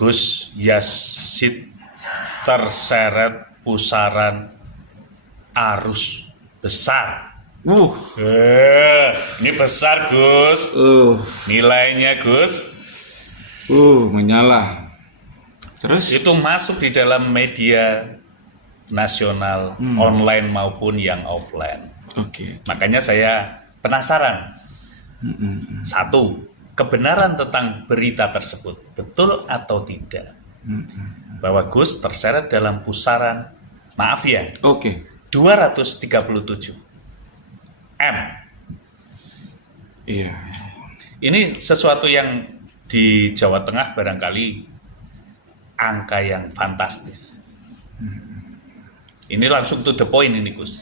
Gus Yazid terseret pusaran arus besar. Ini besar, Gus. Nilainya, Gus. Menyala. Terus? Itu masuk di dalam media nasional, online maupun yang offline. Oke. Makanya saya penasaran. Satu, kebenaran tentang berita tersebut betul atau tidak? Bahwa Gus terseret dalam pusaran, maaf ya, 237 M. Iya. Ini sesuatu yang di Jawa Tengah barangkali angka yang fantastis. Ini langsung to the point ini, Gus.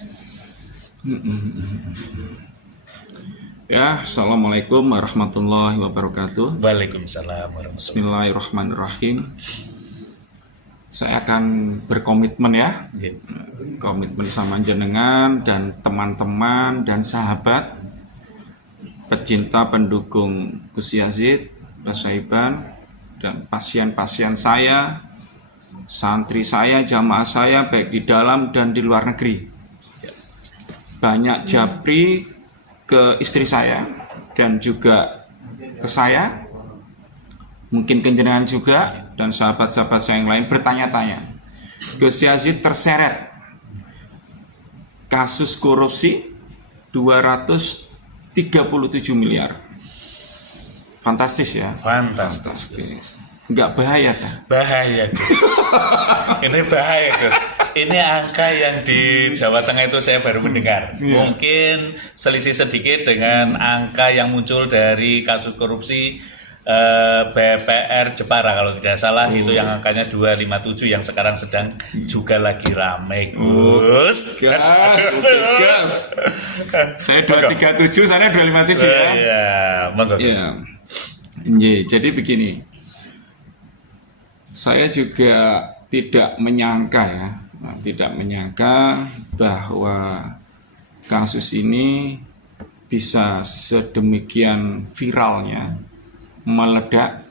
Ya, assalamualaikum warahmatullahi wabarakatuh. Waalaikumsalam warahmatullahi wabarakatuh. Bismillahirrahmanirrahim. Saya akan berkomitmen ya, komitmen sama jenengan dan teman-teman dan sahabat pecinta pendukung Gus Yazid, Basaiban, dan pasien-pasien saya, santri saya, jamaah saya baik di dalam dan di luar negeri. Banyak japri ke istri saya dan juga ke saya, mungkin ke jenengan juga dan sahabat-sahabat saya yang lain bertanya-tanya, Gus Yazid terseret kasus korupsi 237 miliar. Fantastis ya? Fantastis. Nggak bahaya kan? Bahaya, Gus. Ini bahaya, Gus. Ini angka yang di Jawa Tengah itu saya baru mendengar. Mungkin selisih sedikit dengan angka yang muncul dari kasus korupsi BPR Jepara kalau tidak salah. Itu yang angkanya 257 yang sekarang sedang juga lagi ramai, Gus. Gas. Saya 237, saya 257 ya. Iya, monggo, Gus. Jadi begini. Saya juga tidak menyangka bahwa kasus ini bisa sedemikian viralnya, meledak.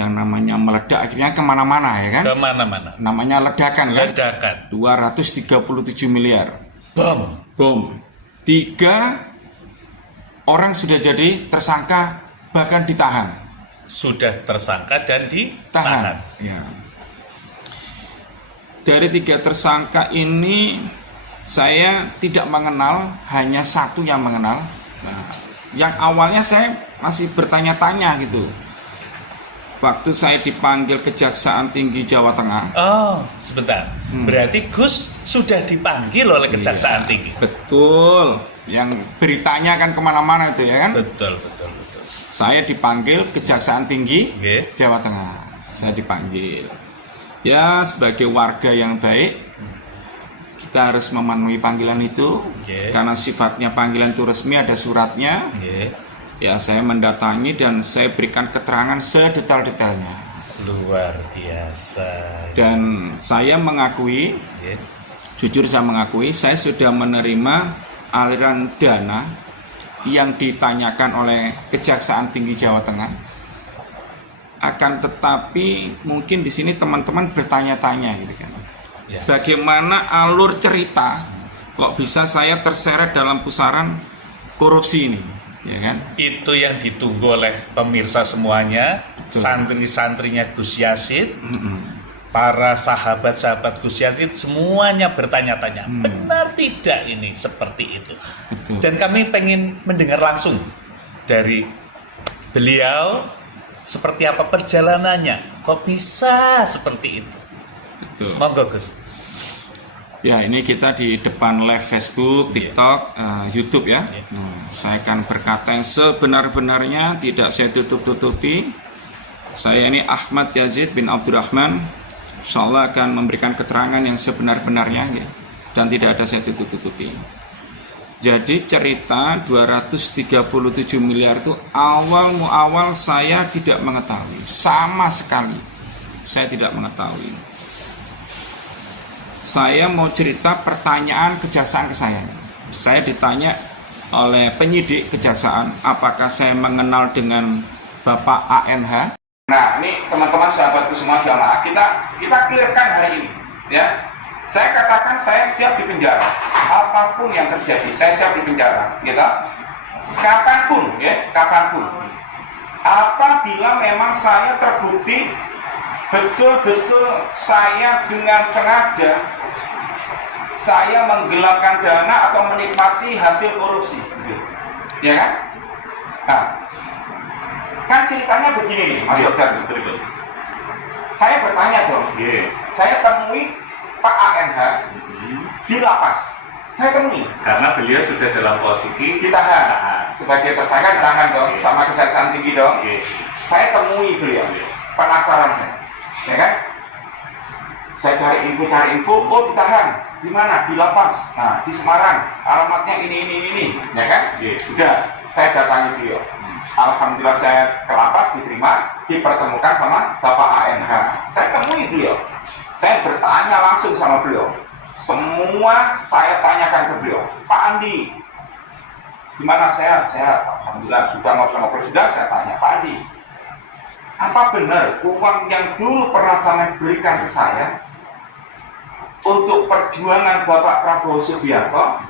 Yang namanya meledak akhirnya kemana-mana ya kan? Kemana-mana. Namanya ledakan kan? Ledakan. 237 miliar. Bom. 3 orang sudah jadi tersangka bahkan ditahan. Sudah tersangka dan ditahan. Ya. Dari 3 tersangka ini saya tidak mengenal, hanya satu yang mengenal. Nah, yang awalnya saya masih bertanya-tanya gitu. Waktu saya dipanggil Kejaksaan Tinggi Jawa Tengah. Oh, sebentar. Berarti Gus sudah dipanggil oleh Kejaksaan Tinggi. Betul. Yang beritanya kan kemana-mana itu ya kan? Betul. Saya dipanggil Kejaksaan Tinggi Jawa Tengah. Saya dipanggil. Ya, sebagai warga yang baik, kita harus memenuhi panggilan itu. Karena sifatnya panggilan itu resmi, ada suratnya. Ya, saya mendatangi dan saya berikan keterangan sedetail-detailnya. Luar biasa. Dan saya mengakui, jujur saya mengakui, saya sudah menerima aliran dana yang ditanyakan oleh Kejaksaan Tinggi Jawa Tengah. Akan tetapi mungkin di sini teman-teman bertanya-tanya gitu kan. Bagaimana alur cerita kok bisa saya terseret dalam pusaran korupsi ini, ya kan? Itu yang ditunggu oleh pemirsa semuanya, santri-santrinya Gus Yazid, para sahabat-sahabat Gus Yazid semuanya bertanya-tanya, benar tidak ini seperti itu? Dan kami pengen mendengar langsung dari beliau seperti apa perjalanannya, kok bisa seperti itu? Monggo, Gus. Ya, ini kita di depan live Facebook, TikTok, YouTube ya. Saya akan berkata yang sebenar-benarnya, tidak saya tutup-tutupi. Saya ini Ahmad Yazid bin Abdurrahman, insya Allah akan memberikan keterangan yang sebenar-benarnya ya, dan tidak ada saya tutup-tutupi. Jadi cerita 237 miliar itu awal saya tidak mengetahui, sama sekali saya tidak mengetahui. Saya mau cerita pertanyaan kejaksaan ke saya. Saya ditanya oleh penyidik kejaksaan apakah saya mengenal dengan Bapak ANH. Nah, ini teman-teman sahabatku semua jamaah, kita clearkan hari ini, ya. Saya katakan saya siap di penjara, apapun yang terjadi, saya siap di penjara, gitu. Kapanpun, ya, kapanpun. Apabila memang saya terbukti betul-betul saya dengan sengaja saya menggelapkan dana atau menikmati hasil korupsi, ya kan? Nah, kan ceritanya begini nih, Mas Dokter. Saya bertanya dong, saya temui Pak ANH di lapas. Saya temui Karena beliau sudah dalam posisi ditahan sebagai tersangka, ditahan dong sama Kejaksaan Tinggi dong. Saya temui beliau, penasaran saya, ya kan? Saya cari info, oh ditahan. Di mana? Di lapas. Nah, di Semarang. Alamatnya ini, ya kan? Sudah, saya datangi beliau. Alhamdulillah saya ke lapas, diterima, dipertemukan sama Bapak ANH. Saya temui beliau. Saya bertanya langsung sama beliau. Semua saya tanyakan ke beliau. Pak Andi, gimana sehat? Sehat. Alhamdulillah, sudah ngobrol-ngobrol sudah, saya tanya, Pak Andi, apa benar uang yang dulu pernah saya berikan ke saya untuk perjuangan Bapak Prabowo Subianto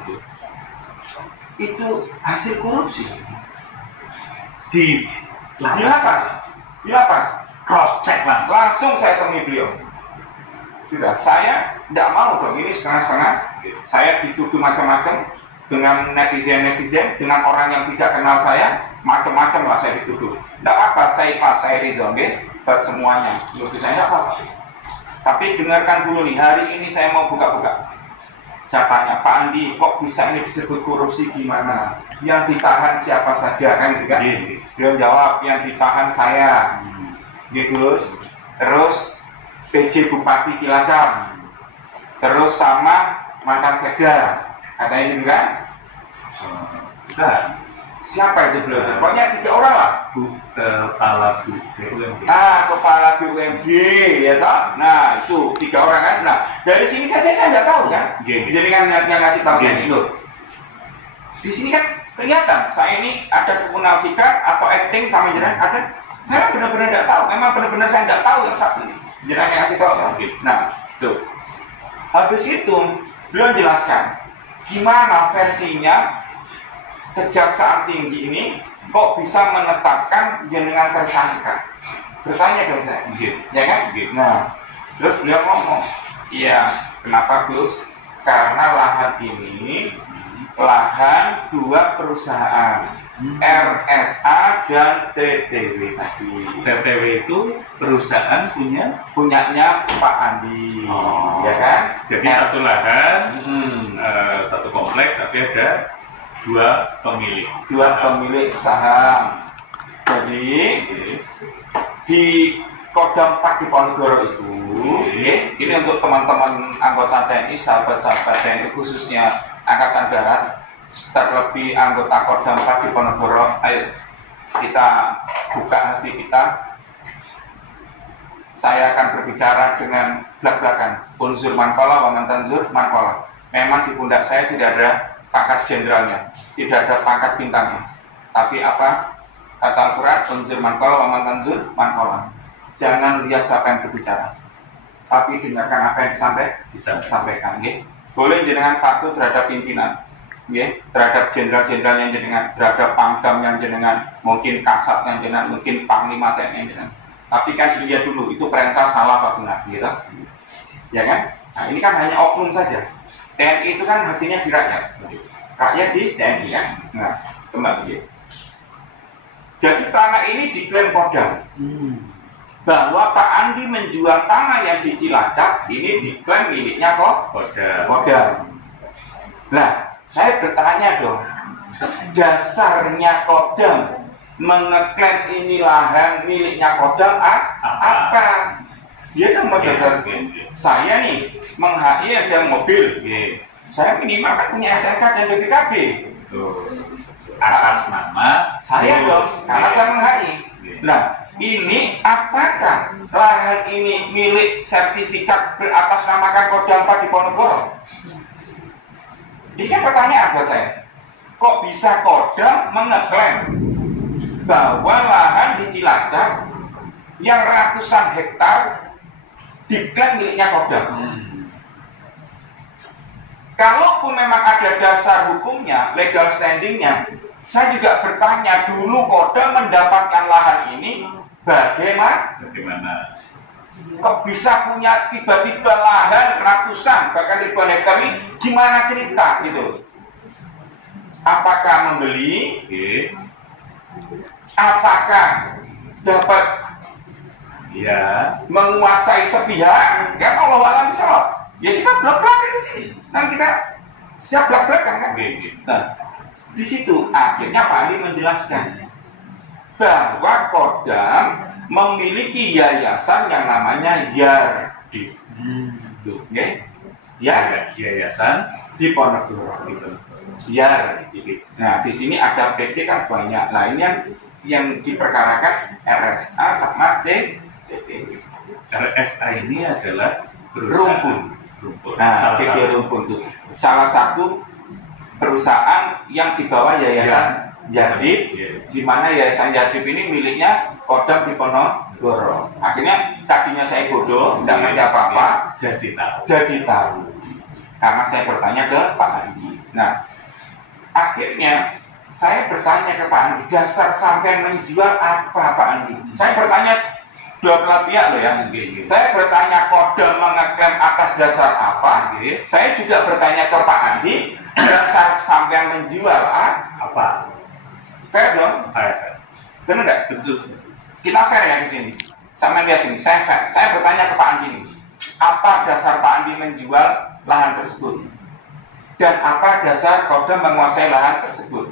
itu hasil korupsi? Di lapas, cross check langsung saya temui beliau. Sudah, saya tidak mau dong ini setengah-setengah. Saya dituduh macam-macam dengan netizen, dengan orang yang tidak kenal saya, macam-macam lah saya dituduh. Tidak apa, saya ridho, buat semuanya. Menurut saya apa? Tapi dengarkan dulu nih, hari ini saya mau buka-buka. Saya tanya, Pak Andi, kok bisa ini disebut korupsi gimana? Yang ditahan siapa saja kan gitu kan? Dia jawab, yang ditahan saya. Gitu. Terus PJ Bupati Cilacap. Terus sama mantan sekda. Katanya gitu kan? Siapa itu beliau? Pokoknya 3 orang lah. kepala BUMD. Kepala BUMD, ya toh? Nah, itu 3 orang kan. Nah, dari sini saja saya nggak tahu kan. Jadi kan yang ngasih tahu saya ini loh. Di sini kan kelihatan saya ini ada kemunafikan atau acting sama jenengan ada. Saya benar-benar nggak tahu. Memang benar-benar saya nggak tahu yang satu ini. Jenengan yang ngasih tahu. Nah, tuh. Habis itu beliau jelaskan gimana versinya Kejaksaan Tinggi ini kok bisa menetapkan jenengan tersangka. Bertanya dong saya, ya kan? Nah, terus beliau ngomong, iya, kenapa Gus? Karena lahan ini lahan 2 perusahaan, RSA dan TTW tadi. TTW itu perusahaan punyanya Pak Andi, ya kan? Jadi satu lahan, satu komplek, tapi ada 2 pemilik. 2 pemilik saham. Jadi di Kodam 4 Diponegoro itu, ini untuk teman-teman anggota TNI, sahabat-sahabat TNI khususnya Angkatan Darat, terlebih anggota Kodam 4 Diponegoro, ayo kita buka hati kita. Saya akan berbicara dengan belak-belakan. Unsur mankola, waman tanzur mankola. Memang di pundak saya tidak ada pangkat jenderalnya, tidak ada pangkat bintangnya. Tapi apa? Kata Al-Quran, unsur mankola, waman tanzur mankola. Jangan lihat siapa yang berbicara, tapi dengarkan apa yang disampaikan. Boleh jenengan patuh terhadap pimpinan, terhadap jenderal-jenderal yang jenengan, terhadap pangdam yang jenengan, mungkin kasat yang jenengan, mungkin panglima TNI yang jenengan. Tapi kan iya dulu, itu perintah salah apa benar, gitu? Ya kan? Nah, ini kan hanya oknum saja. TNI itu kan hatinya di rakyat di TNI kan. Nah, kembali. Jadi tanah ini diklaim Kodam. Bahwa Pak Andi menjual tanah yang di Cilacap ini diklaim miliknya Kodam. Nah, saya bertanya dong, dasarnya Kodam mengeklaim ini lahan miliknya Kodam apa? Dia kan modal. Saya nih meng-HI ada mobil. Saya minimal kan punya SNK dan BPKB. Atas nama saya dong, karena saya meng-HI. Nah, ini apakah lahan ini milik sertifikat beratasnamakan Kodam 4 Diponegoro? Ini kan pertanyaan buat saya. Kok bisa Kodam mengeklaim bahwa lahan di Cilacap yang ratusan hektar diklaim miliknya Kodam. Kalaupun memang ada dasar hukumnya, legal standingnya, saya juga bertanya dulu Kodam mendapatkan lahan ini bagaimana? Kok bisa punya tiba-tiba lahan ratusan bahkan ribuan hektar ini, gimana cerita gitu? Apakah membeli? Apakah dapat menguasai sepihak? Kan Allah alam bisawab. Ya kita belak-belakan di sini. Kan kita siap belak-belakan kan? Nah, di situ akhirnya Pak Ali menjelaskan bahwa Kodam memiliki yayasan yang namanya Yardi. Yayasan di Ponorogo. Yardi. Nah, di sini ada PT kan banyak. Nah, ini yang diperkarakan RSA sama TPT. RSA ini adalah rumpun. Nah, PT Rumpun itu salah satu perusahaan yang dibawa yayasan Yardip, di mana yayasan Yardip ini miliknya Kodam di Ponorogo. Akhirnya tadinya saya bodoh, tidak ngerti apa-apa, jadi tahu. Karena saya bertanya ke Pak Andi. Nah, akhirnya saya bertanya ke Pak Andi, dasar sampai menjual apa Pak Andi? Saya bertanya dua belah pihak loh ya. Saya bertanya Kodam mengeklaim atas dasar apa? Saya juga bertanya ke Pak Andi, dasar sampai menjual apa? Fair dong? Fair. Benar nggak? Betul. Kita fair ya di sini. Sama lihat ini, saya fair. Saya bertanya ke Pak Andi ini, apa dasar Pak Andi menjual lahan tersebut? Dan apa dasar Kodam menguasai lahan tersebut?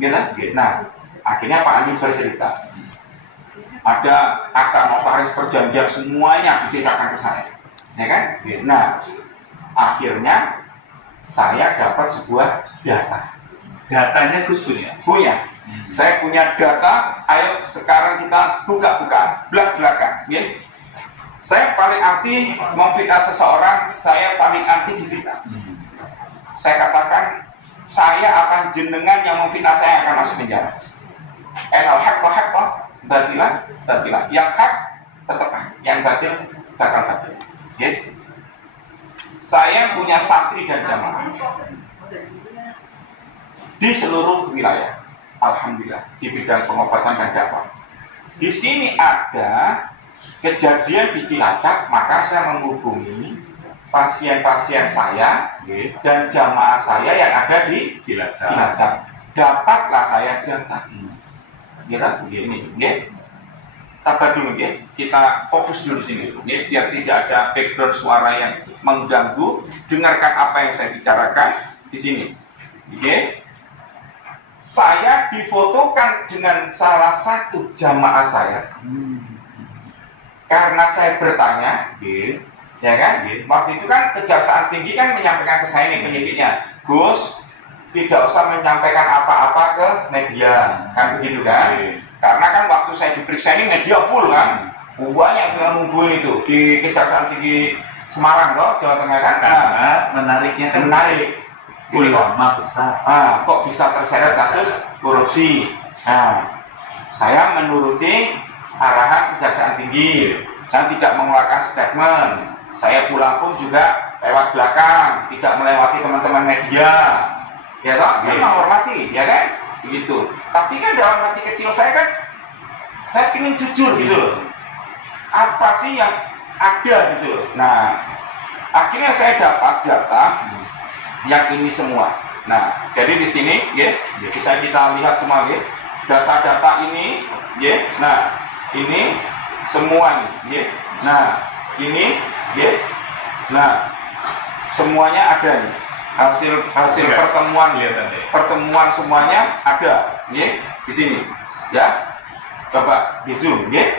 Gitu? Nah, akhirnya Pak Andi bercerita. Ada akta notaris perjanjian semuanya diceritakan ke saya, ya kan? Nah, akhirnya saya dapat sebuah data. Datanya Gus punya. Saya punya data. Ayo sekarang kita buka-buka, belak-belakan. Ya. Saya paling anti memfitnah seseorang. Saya paling anti difitnah. Saya katakan, saya akan jenengan yang memfitnah saya akan masuk penjara. Enal hak batilah. Yang hak tetap hak, yang batil bakal batil. Ya. Saya punya santri dan jamaah di seluruh wilayah, alhamdulillah, di bidang pengobatan dan dakwah. Di sini ada kejadian di Cilacap, maka saya menghubungi pasien-pasien saya dan jamaah saya yang ada di Cilacap. Dapatlah saya data. Begini, sabar dulu ya, kita fokus dulu di sini, ya, biar tidak ada background suara yang mengganggu. Dengarkan apa yang saya bicarakan di sini. Ya. Saya difotokan dengan salah satu jamaah saya, karena saya bertanya, ya kan? Waktu itu kan Kejaksaan Tinggi kan menyampaikan ke saya nih penyidiknya, Gus, tidak usah menyampaikan apa-apa ke media, kan begitu kan? Karena kan waktu saya diperiksa ini media full kan, banyak yang nungguin itu di Kejaksaan Tinggi Semarang loh, Jawa Tengah kan? Karena menariknya kan menarik. Ulama besar. Kok bisa terseret kasus korupsi? Saya menuruti arahan Kejaksaan Tinggi. Saya tidak mengeluarkan statement. Saya pulang pun juga lewat belakang, tidak melewati teman-teman media. Ya toh, saya menghormati, ya kan? Begitu. Tapi kan dalam hati kecil saya kan, saya ingin jujur gitu loh. Apa sih yang ada gitu loh. Nah, akhirnya saya dapat data yang ini semua. Nah, jadi di sini, ya, bisa kita lihat semua, ya, data-data ini, ya. Nah, ini semua, ya. Nah, ini, ya. Nah, semuanya ada nih. Hasil pertemuan semuanya ada, ya, di sini, ya. Coba di zoom, ya,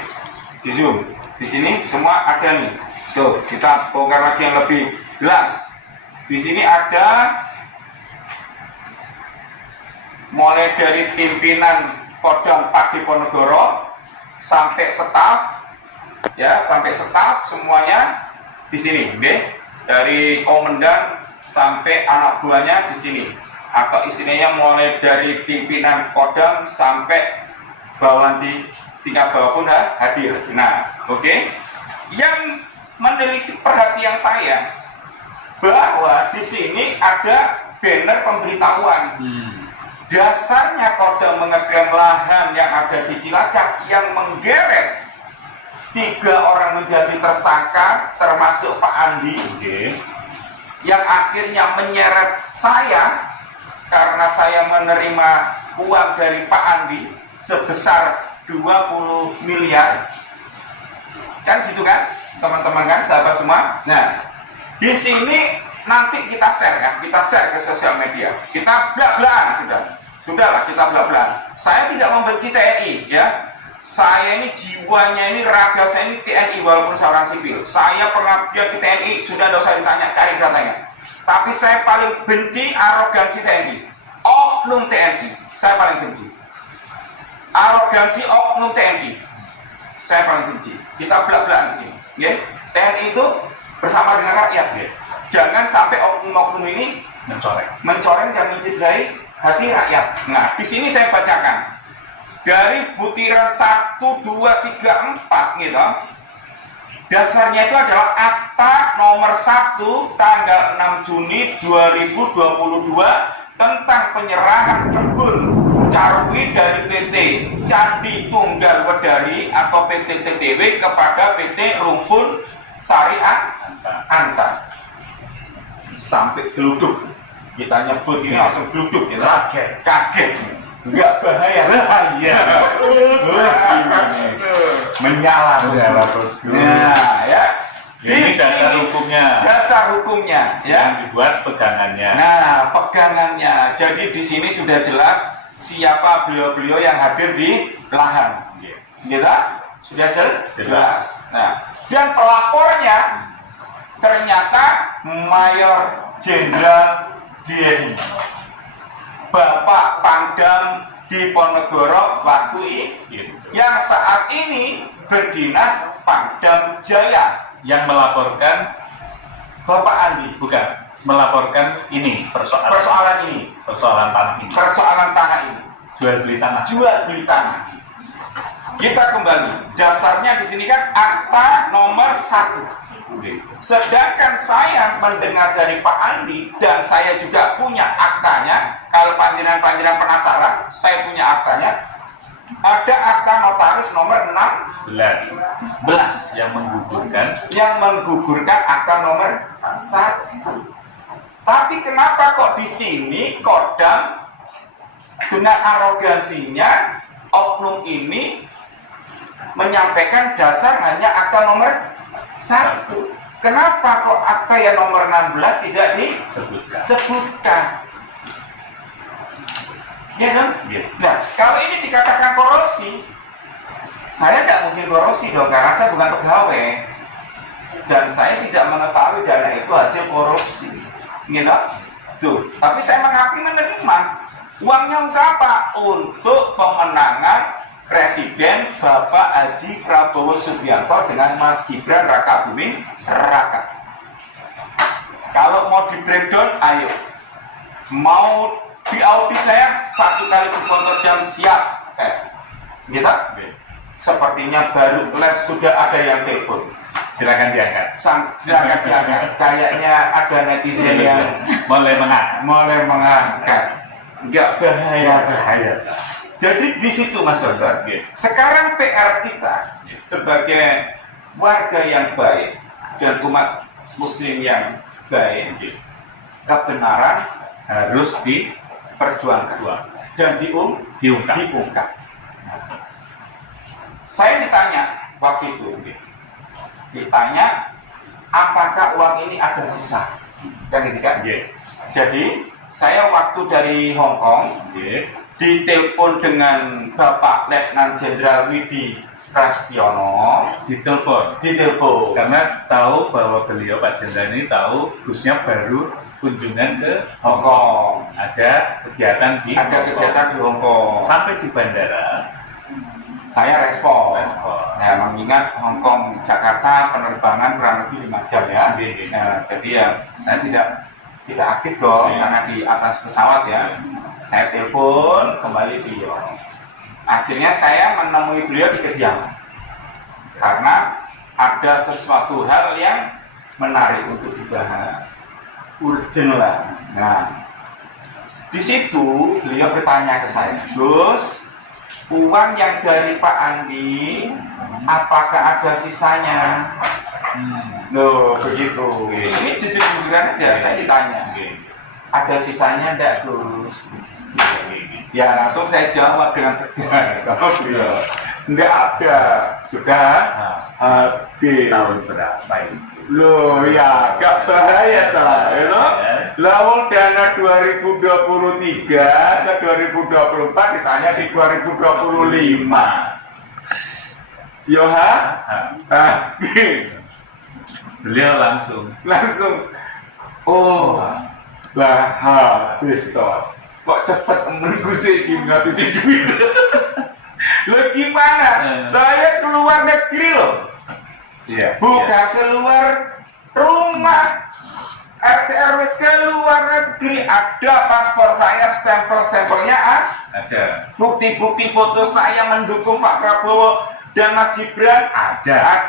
di zoom. Di sini semua ada nih. Tuh, kita bongkar lagi yang lebih jelas. Di sini ada mulai dari pimpinan Kodam 4 di Ponorogo sampai staf, ya, sampai staf semuanya di sini, dari komandan sampai anak buahnya di sini. Atau istilahnya mulai dari pimpinan Kodam sampai bawahan di tingkat bawah pun hadir. Nah, oke. Yang menelisik perhatian saya bahwa di sini ada banner pemberitahuan. Dasarnya Kodam mengeklaim lahan yang ada di Cilacap yang menggeret 3 orang menjadi tersangka, termasuk Pak Andi, yang akhirnya menyeret saya karena saya menerima uang dari Pak Andi sebesar 20 miliar. Kan gitu kan, teman-teman kan, sahabat semua. Nah, di sini nanti kita share kan, kita share ke sosial media. Kita blak-blakan sudahlah kita blak-blakan. Saya tidak membenci TNI, ya. Saya ini jiwanya ini, raga saya ini TNI walaupun saya orang sipil. Saya pengabdian di TNI, sudah tidak usah ditanya, cari datanya. Tapi saya paling benci arogansi TNI, oknum TNI. Saya paling benci arogansi oknum TNI. Saya paling benci. Kita belak-belakan di sini. Ya, TNI itu bersama dengan rakyat. Ya. Jangan sampai oknum-oknum ini mencoreng dan mencederai hati rakyat. Nah, di sini saya bacakan dari butiran 1, 2, 3, 4 gitu. Dasarnya itu adalah Akta nomor 1 tanggal 6 Juni 2022 tentang penyerahan kebun Carwi dari PT Candi Tunggal Wedari atau PT TTW kepada PT Rumpun Syariah Anta. Sampai geluduk, kita nyebut ini langsung geluduk, kita kaget, nggak bahaya, menyala terus. Nah, ya. Ini dasar hukumnya, ya. Yang dibuat pegangannya. Nah, pegangannya. Jadi di sini sudah jelas siapa beliau-beliau yang hadir di lahan. Gitu? Sudah jelas. Nah, dan pelapornya ternyata Mayor Jenderal Diedi, Bapak Pangdam Diponegoro waktu itu, yang saat ini berdinas Pangdam Jaya, yang melaporkan Bapak Andi, bukan melaporkan ini persoalan tanah ini, jual beli tanah. Kita kembali, dasarnya di sini kan Akta nomor 1. Sedangkan saya mendengar dari Pak Andi dan saya juga punya aktanya. Kalau panjenengan penasaran, saya punya aktanya. Ada akta notaris nomor 16 yang menggugurkan akta nomor 1. Tapi kenapa kok di sini Kodam dengan arogansinya oknum ini menyampaikan dasar hanya akta nomor 1. Kenapa kok akta yang nomor 16 tidak disebutkan? Ya dong? Nah, kalau ini dikatakan korupsi, saya tidak mungkin korupsi dong, karena saya bukan pegawai dan saya tidak mengetahui dana itu hasil korupsi. Gitu? Tuh. Tapi saya mengaku menerima uangnya untuk apa? Untuk pemenangan Presiden Bapak Haji Prabowo Subianto dengan Mas Gibran Raka Buming Raka. Kalau mau di breakdown, ayo. Mau di audit saya 1 kali 24 jam siap saya. Gitu? Sepertinya baru live sudah ada yang telepon. Silakan diangkat. Silakan diangkat. Kayaknya ada netizen yang mulai mengangkat. Enggak bahaya. Jadi di situ Mas Dokter. Sekarang PR kita sebagai warga yang baik dan umat Muslim yang baik, kebenaran harus diperjuangkan dan diungkap. Saya ditanya waktu itu, apakah uang ini ada sisa? Kan gitu kan? Jadi saya waktu dari Hong Kong ditelepon dengan Bapak Letnan Jenderal Widi Rastiono, ditelepon Karena tahu bahwa beliau Pak Jenderal ini tahu Gusnya baru kunjungan ke Hong Kong. Ada kegiatan di Hong Kong. Sampai di bandara Saya respon. Nah, mengingat Hong Kong Jakarta penerbangan kurang lebih 5 jam ya. Nah, jadi ya saya tidak aktif dong karena di atas pesawat ya. Saya telepon kembali beliau. Akhirnya saya menemui beliau di kediaman karena ada sesuatu hal yang menarik untuk dibahas, urgent lah. Nah, di situ beliau bertanya ke saya, Gus, uang yang dari Pak Andi, apakah ada sisanya? Loh, begitu. Ini jujur-jujuran aja, saya ditanya. Ada sisanya enggak, Gus? Ya, langsung saya jawab dengan tegas sama beliau. Enggak ada, sudah habis. Tahun sudah baik. Loh, ya, agak bahaya tak, ya loh? Lawang dana 2023 ke 2024 ditanya di 2025. Yo ha? Habis. Beliau langsung. Oh, lah habis toh. Kok cepat menunggu sih ngabisin duit? Lo gimana? Saya keluar negeri loh. Iya. Bukan keluar rumah. RT RW keluar negeri, ada paspor saya, stempel-stempelnya Ada. bukti-bukti foto saya mendukung Pak Prabowo dan Mas Gibran ada.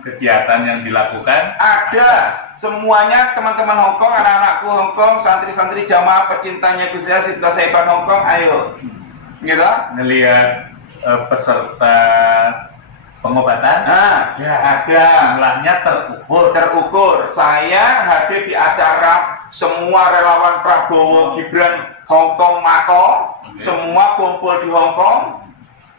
Kegiatan yang dilakukan Ada, semuanya teman-teman Hongkong, anak-anakku Hongkong, santri-santri jamaah pecintanya Gus Yazid Basaiban Hongkong, ayo, gitu? ngelihat peserta pengobatan. Ada. Jumlahnya Terukur. Saya hadir di acara semua relawan Prabowo Gibran Hongkong Mako, semua kumpul di Hongkong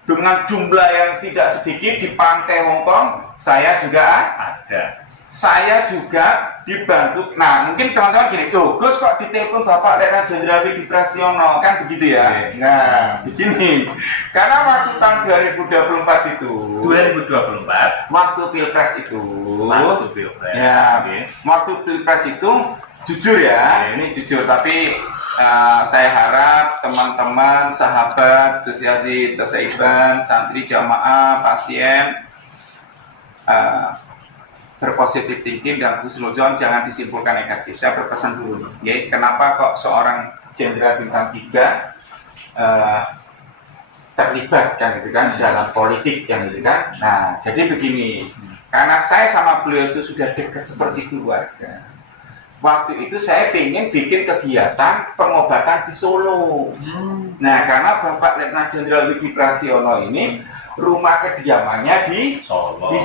dengan jumlah yang tidak sedikit di pantai Hongkong. Saya juga ada. Saya juga dibantu. Nah, mungkin teman-teman gini, tuh Gus kok ditelepon Bapak Letnan Jenderal Widi Prasetyono, kan begitu ya? Nah, begini. Karena waktu tahun 2024 itu, 2024 waktu Pilpres itu, ya, waktu Pilpres itu, jujur ya, ini jujur, tapi saya harap teman-teman, sahabat, Gus Yazid, Basaiban, santri jamaah, pasien, berpositif thinking dan husnuzon, jangan disimpulkan negatif. Saya berpesan dulu nih, ya, kenapa kok seorang jenderal bintang 3 terlibat kan gitu kan dalam politik yang gitu kan. Nah, jadi begini, karena saya sama beliau itu sudah dekat seperti keluarga. Waktu itu saya pengen bikin kegiatan pengobatan di Solo. Nah, karena Bapak Letnan Jenderal Widi Prasetyono ini rumah kediamannya di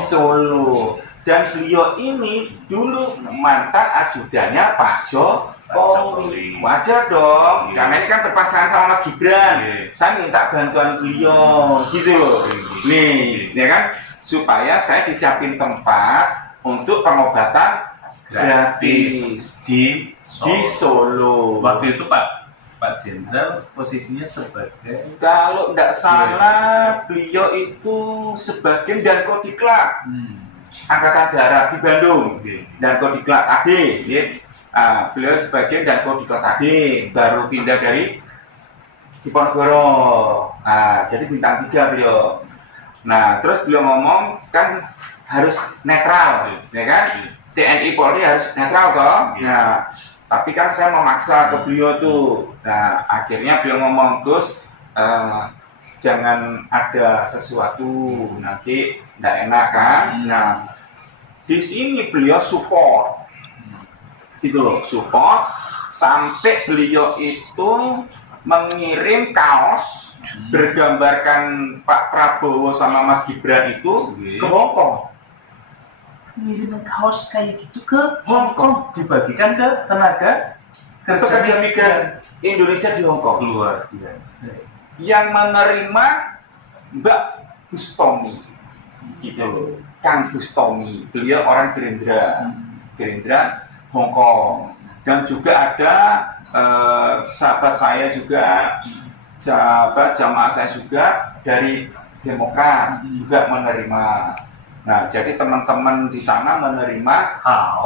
Solo. Dan beliau ini dulu mantan ajudannya Pak Jokowi. Wajar dong, karena ini kan berpasangan sama Mas Gibran. Saya minta bantuan beliau, gitu loh. Nih, ya kan, supaya saya disiapin tempat untuk pengobatan gratis di Solo. Waktu itu Pak Jenderal posisinya sebagai, kalau tidak salah, beliau itu sebagian dan Kodiklat. Angkatan Darat di Bandung dan Kodiklat AD, ya. Beliau sebagian dan Kodiklat AD baru pindah dari Diponegoro. Jadi bintang 3 beliau. Nah, terus beliau ngomong kan harus netral, ya kan? TNI Polri harus netral toh. Nah, tapi kan saya memaksa ke beliau tuh. Nah, akhirnya beliau ngomong, Gus, jangan ada sesuatu nanti tidak enak kan. Nah, di sini beliau support, gitu loh, support sampai beliau itu mengirim kaos bergambarkan Pak Prabowo sama Mas Gibran itu ke Hongkong. ngirim kaos kayak gitu ke Hongkong, dibagikan ke tenaga Pekerja migran Indonesia di Hongkong. luar biasa. Yang menerima Mbak Bustomi, gitu loh, Kang Bustomi, beliau orang Gerindra Hongkong, dan juga ada sahabat saya juga, sahabat jamaah saya juga dari Demokrat juga menerima. Nah, jadi teman-teman di sana menerima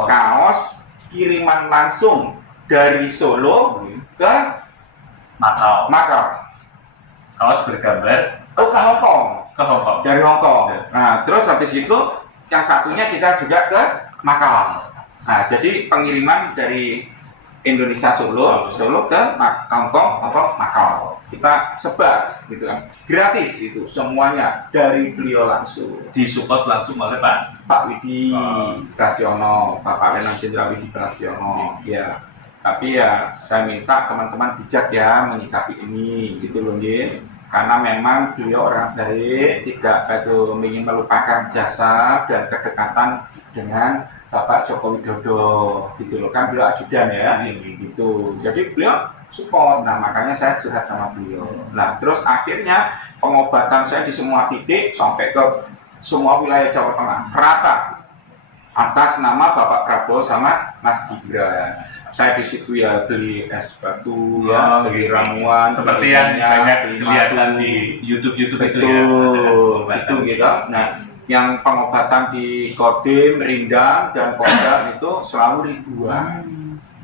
kaos kiriman langsung dari Solo ke Makau. Kaos bergambar ke Hongkong. ke Hongkong. Dari Hongkong. Nah, terus habis itu yang satunya kita juga ke Makau. Nah, jadi pengiriman dari Indonesia Solo ke Hongkong atau Makau. Kita sebar gitu kan. Gratis itu semuanya dari beliau langsung. Disupport langsung oleh Pak Widi Prasiono, Bapak Letnan Jenderal Widi Prasiono. Ya. Tapi ya saya minta teman-teman bijak ya menyikapi ini gitu loh nggih. Karena memang beliau orang baik, tidak ingin melupakan jasa dan kedekatan dengan Bapak Joko Widodo gitu loh, kan beliau ajudan ya gitu. Jadi beliau support. Nah makanya saya curhat sama beliau. Nah terus akhirnya pengobatan saya di semua titik sampai ke semua wilayah Jawa Tengah rata atas nama Bapak Prabowo sama Mas Gibran. Saya di situ ya beli es batu, ya beli ramuan, seperti yang banyak kelihatan di YouTube itu ya. Itu gitu. Nah, yang pengobatan di Kodim, Rindang dan Kodam itu selalu ribuan.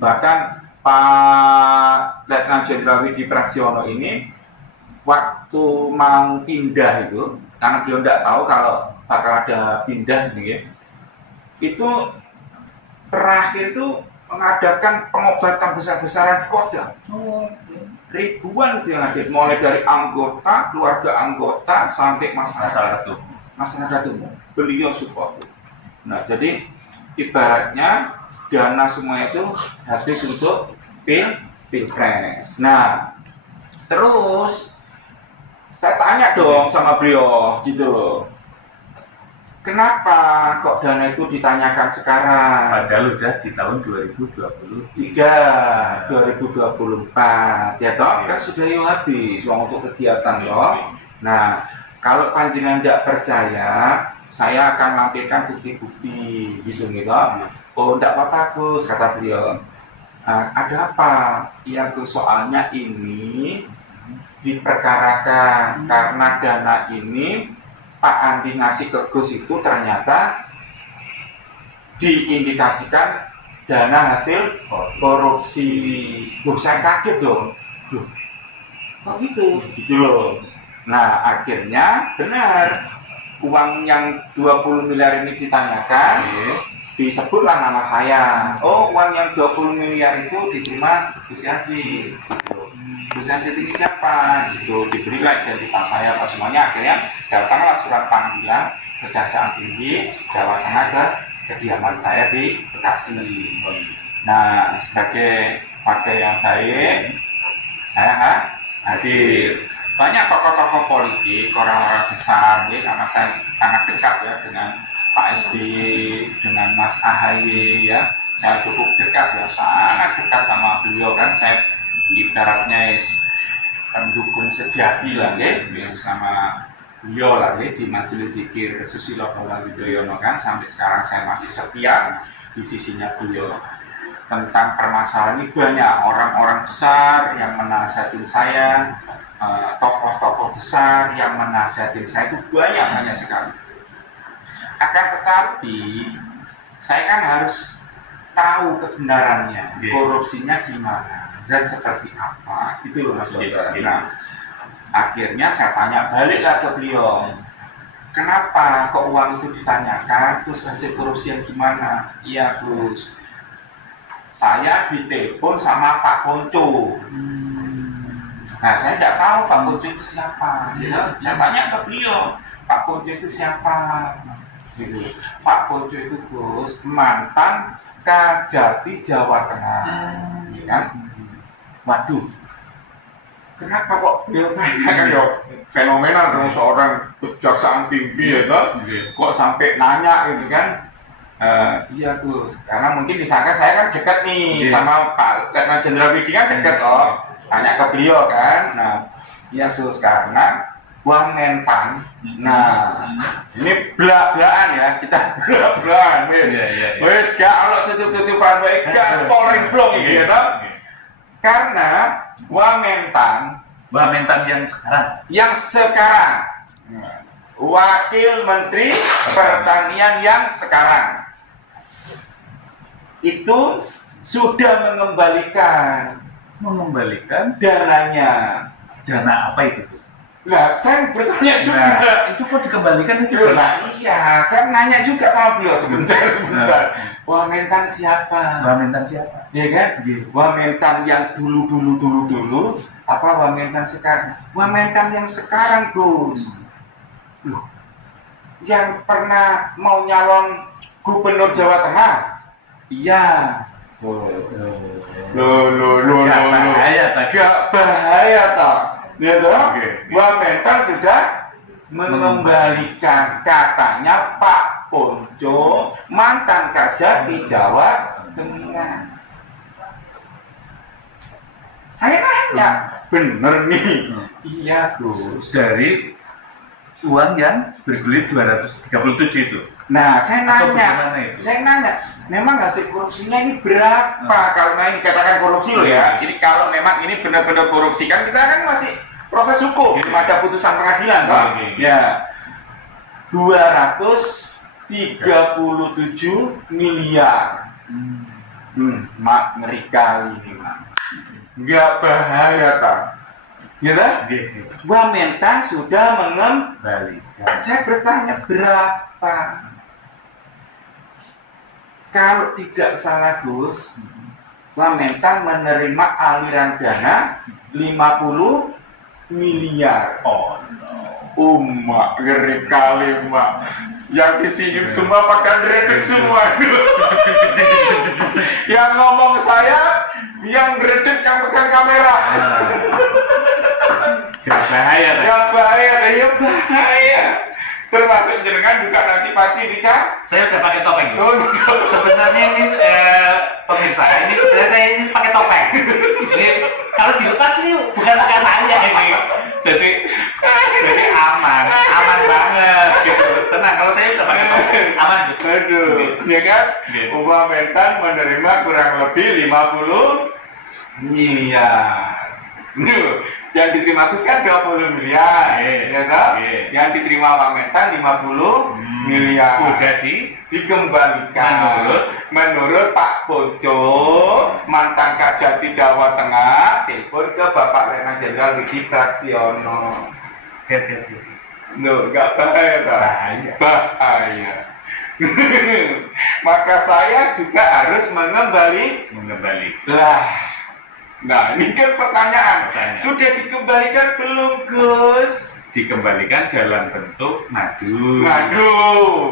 Bahkan Pak Letnan Jenderal Widi Prasiono ini waktu mau pindah itu, karena beliau tidak tahu kalau bakal ada pindah gitu, itu terakhir itu mengadakan pengobatan besar-besaran di Kodam. Ribuan itu yang hadir, mulai dari anggota, keluarga anggota sampai masyarakat umum. Beliau support. Nah, jadi ibaratnya dana semua itu habis untuk pilpres. Nah, terus saya tanya dong sama beliau gitu loh. Kenapa kok dana itu ditanyakan sekarang? Padahal udah di tahun 2024 ya toh, kan sudah habis uang untuk kegiatan toh. Nah, kalau panjenengan tidak percaya, saya akan lampirkan bukti-bukti gitu gitu. Oh, tidak apa-apa Gus, kata beliau. Ada apa? Ya Gus, soalnya ini diperkarakan karena dana ini Pak Andi ngasih ke Gus itu ternyata diindikasikan dana hasil korupsi. Saya kaget dong. Kok gitu? Gitu loh. Nah akhirnya benar uang yang 20 miliar ini ditanyakan, disebutlah nama saya. Oh, uang yang 20 miliar itu diterima Gus Yazid. Gus Yazid ini siapa? Itu diberilah identitas saya, apa semuanya. Akhirnya datanglah surat panggilan Kejaksaan Tinggi Jawa Tengah ke kediaman saya di Bekasi. Nah, sebagai warga yang baik, saya hadir. Banyak tokoh-tokoh politik, orang-orang besar, ya, karena saya sangat dekat ya dengan Pak SBY, dengan Mas AHY, ya, saya cukup dekat ya, sangat dekat sama beliau kan, saya ibaratnya pendukung sejati lah ya, sama beliau lah ya, di Majelis Zikir Susilo Bambang Yudhoyono kan, sampai sekarang saya masih setia di sisinya beliau. Tentang permasalahan ini banyak orang-orang besar yang menasihatin saya, tokoh-tokoh besar yang menasihatin saya itu banyak sekali. Akan tetapi saya kan harus tahu kebenarannya, korupsinya di mana dan seperti apa, gitu loh Mas Dokter. Nah, akhirnya saya tanya baliklah ke beliau, kenapa kok uang itu ditanyakan, terus hasil korupsi yang gimana? Iya Gus, saya ditelepon sama Pak Ponco. Nah, saya tidak tahu Pak Ponco itu siapa. Ya, saya tanya ke beliau, Pak Ponco itu siapa? Gitu. Pak Ponco itu Gus, mantan Kajati Jawa Tengah. Ya kan? Waduh, kenapa kok beliau nanya kan ya fenomena dong seorang kejaksaan tinggi ya kan? Kok sampai nanya gitu kan? Iya Gus, karena mungkin disangka saya kan dekat nih sama Pak Letnan Jenderal Widi kan dekat oh. Tanya ke beliau kan, nah iya Gus karena uang mentan, nah ini belak-belakan ya, kita belak-belakan wes gak kalau tutup-tutupan baik gak sporing blok gitu ya karena uang mentan yang sekarang Wakil Menteri Pertanian yang sekarang itu sudah mengembalikan dananya. Dana apa itu Gus? Lah, saya bertanya juga. Nah, itu kok dikembalikan itu? Lah, iya, saya nanya juga sama beliau sebentar. Wamentan siapa? Wamentan siapa? Ya kan? Wamentan yang dulu, apa Wamentan sekarang? Wamentan yang sekarang, Gus. Loh, yang pernah mau nyalon gubernur Jawa Tengah? Iya. Loh. Gak bahaya toh. Ya toh? Wamentan sudah mengembalikan katanya Pak Ponco mantan Kajati Jawa Tengah. Saya nanya, bener nih? Iya Gus. Dari uang yang bergulir 237 itu. Nah, saya Atau bagaimana nanya, itu? memang hasil korupsinya ini berapa? Kalau ini dikatakan korupsi loh ya. Jadi kalau memang ini benar-benar korupsi kan kita kan masih proses hukum, belum ada putusan pengadilan, toh? Ya, 237 miliar. Mak, ngeri kali ini, Mak. Nggak bahaya, tak? Ya, tak? Wamentan sudah mengembalikan. Saya bertanya berapa? Kalau tidak salah Gus, Wamentan menerima aliran dana 50 miliar. Oh, Mak, ngeri kali, Mak. Yang di sini semua pakai redek semua. Yang ngomong saya, yang redek yang pegang kamera. gak bahaya. Ya bahaya. Termasuk jenengan juga nanti pasti dicap. Saya udah pakai topeng. Oh, Sebenarnya ini pemirsa, ini sebenarnya saya ini pakai topeng. Ini kalau dilepas ini bukan pakai saya ini. Jadi aman banget gitu. Tenang, kalau saya udah pakai topeng, aman gitu. aduh, ya kan? Wamentan menerima kurang lebih 50 miliar. Yang diterima Gus kan 20 miliar, ya kan? Yang diterima Wamentan 50 miliar. Udah dikembalikan menurut Pak Ponco, mantan Kajati Jawa Tengah, telepon ke Bapak Letnan Jenderal Widi Prasetyono. Loh, nggak bahaya, Pak? Bahaya. Maka saya juga harus mengembali. Nah, ini kan pertanyaan. Sudah dikembalikan belum, Gus? Dikembalikan dalam bentuk madu.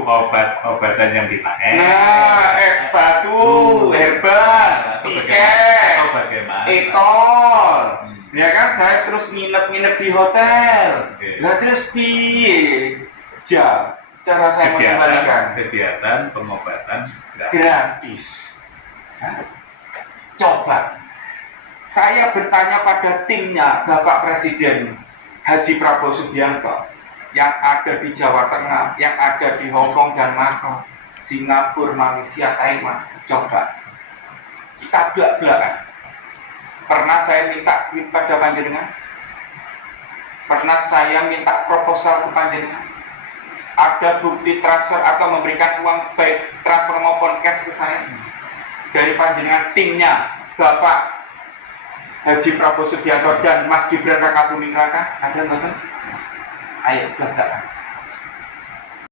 Obat-obatan yang dipakai. Nah, es batu, herbal, tiket, bagaimana? etol. Ya kan, saya terus nginep di hotel. Nah, terus piye? Cara saya mengembalikan kegiatan pengobatan gratis. Coba saya bertanya pada timnya Bapak Presiden Haji Prabowo Subianto yang ada di Jawa Tengah, yang ada di Hong Kong dan Macau, Singapura, Malaysia, Taiwan. Coba kita belak-belakan. Pernah saya minta duit pada panjenengan? Pernah saya minta proposal ke panjenengan? Ada bukti transfer atau memberikan uang baik transfer maupun cash ke saya dari panjenengan timnya Bapak Haji Prabowo Subianto dan Mas Gibran Raka Buming Raka? Ada nggak? Ayo belak-belakan.